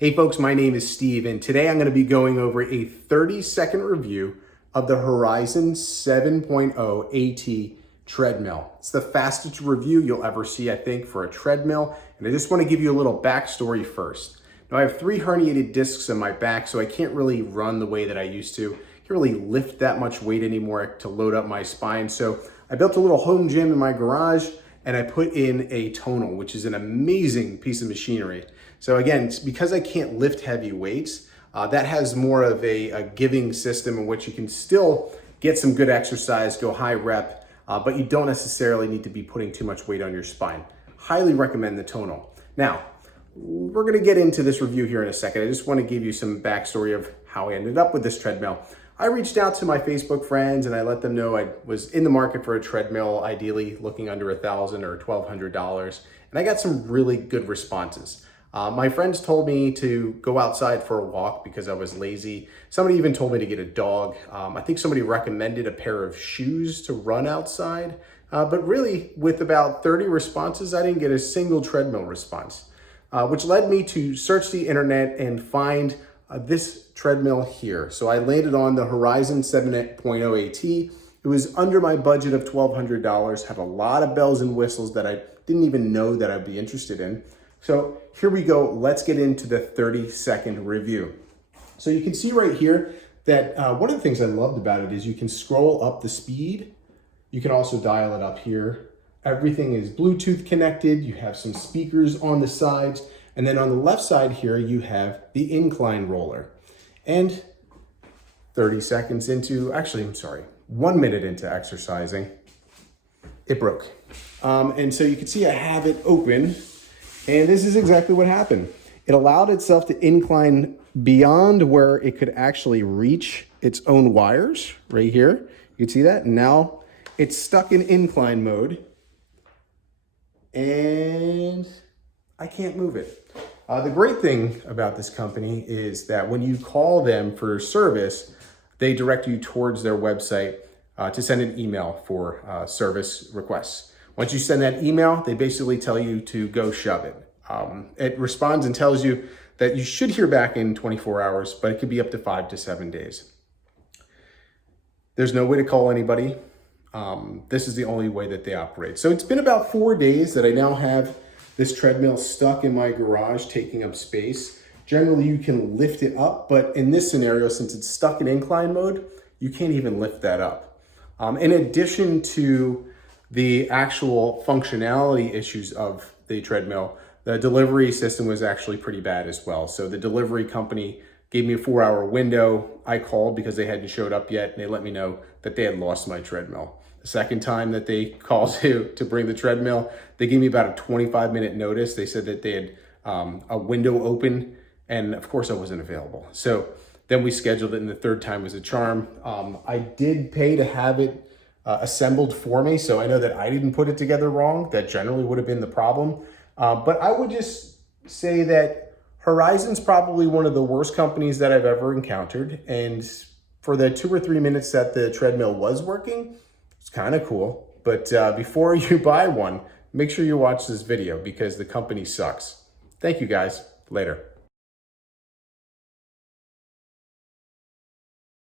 Hey folks, my name is Steve, and today I'm going to be going over a 30-second review of the Horizon 7.0 AT treadmill. It's the fastest review you'll ever see, I think, for a treadmill, and I just want to give you a little backstory first. Now, I have 3 herniated discs in my back, so I can't really run the way that I used to. I can't really lift that much weight anymore to load up my spine, so I built a little home gym in my garage, and I put in a tonal, which is an amazing piece of machinery. So again, it's because I can't lift heavy weights, that has more of a giving system in which you can still get some good exercise, go high rep, but you don't necessarily need to be putting too much weight on your spine. Highly recommend the tonal. Now, we're gonna get into this review here in a second. I just wanna give you some backstory of how I ended up with this treadmill. I reached out to my Facebook friends and I let them know I was in the market for a treadmill, ideally looking under $1,000 or $1,200, and I got some really good responses. My friends told me to go outside for a walk because I was lazy. Somebody even told me to get a dog. I think somebody recommended a pair of shoes to run outside. But really, with about 30 responses, I didn't get a single treadmill response, which led me to search the internet and find this treadmill here. So I landed on the Horizon 7.0 AT. It was under my budget of $1,200, had a lot of bells and whistles that I didn't even know that I'd be interested in. So here we go, let's get into the 30-second review. So you can see right here that one of the things I loved about it is you can scroll up the speed. You can also dial it up here. Everything is Bluetooth connected. You have some speakers on the sides. And then on the left side here, you have the incline roller. And 30 seconds into, actually, I'm sorry, 1 minute into exercising, it broke. And so you can see I have it open. And this is exactly what happened. It allowed itself to incline beyond where it could actually reach its own wires right here. You can see that. Now it's stuck in incline mode and I can't move it. The great thing about this company is that when you call them for service, they direct you towards their website to send an email for service requests. Once you send that email, they basically tell you to go shove it. It responds and tells you that you should hear back in 24 hours, but it could be up to 5 to 7 days. There's no way to call anybody. This is the only way that they operate. So it's been about 4 days that I now have this treadmill stuck in my garage, taking up space. Generally, you can lift it up, but in this scenario, since it's stuck in incline mode, you can't even lift that up. In addition to the actual functionality issues of the treadmill, the delivery system was actually pretty bad as well. So the delivery company gave me a 4-hour window. I called because they hadn't showed up yet, and they let me know that they had lost my treadmill. The second time that they called to bring the treadmill, they gave me about a 25-minute notice. They said that they had a window open, and of course I wasn't available. So then we scheduled it, and the third time was a charm. I did pay to have it assembled for me, so I know that I didn't put it together wrong. That generally would have been the problem. But I would just say that Horizon's probably one of the worst companies that I've ever encountered. And for the 2 or 3 minutes that the treadmill was working, it's kind of cool. But before you buy one, make sure you watch this video because the company sucks. Thank you guys. Later.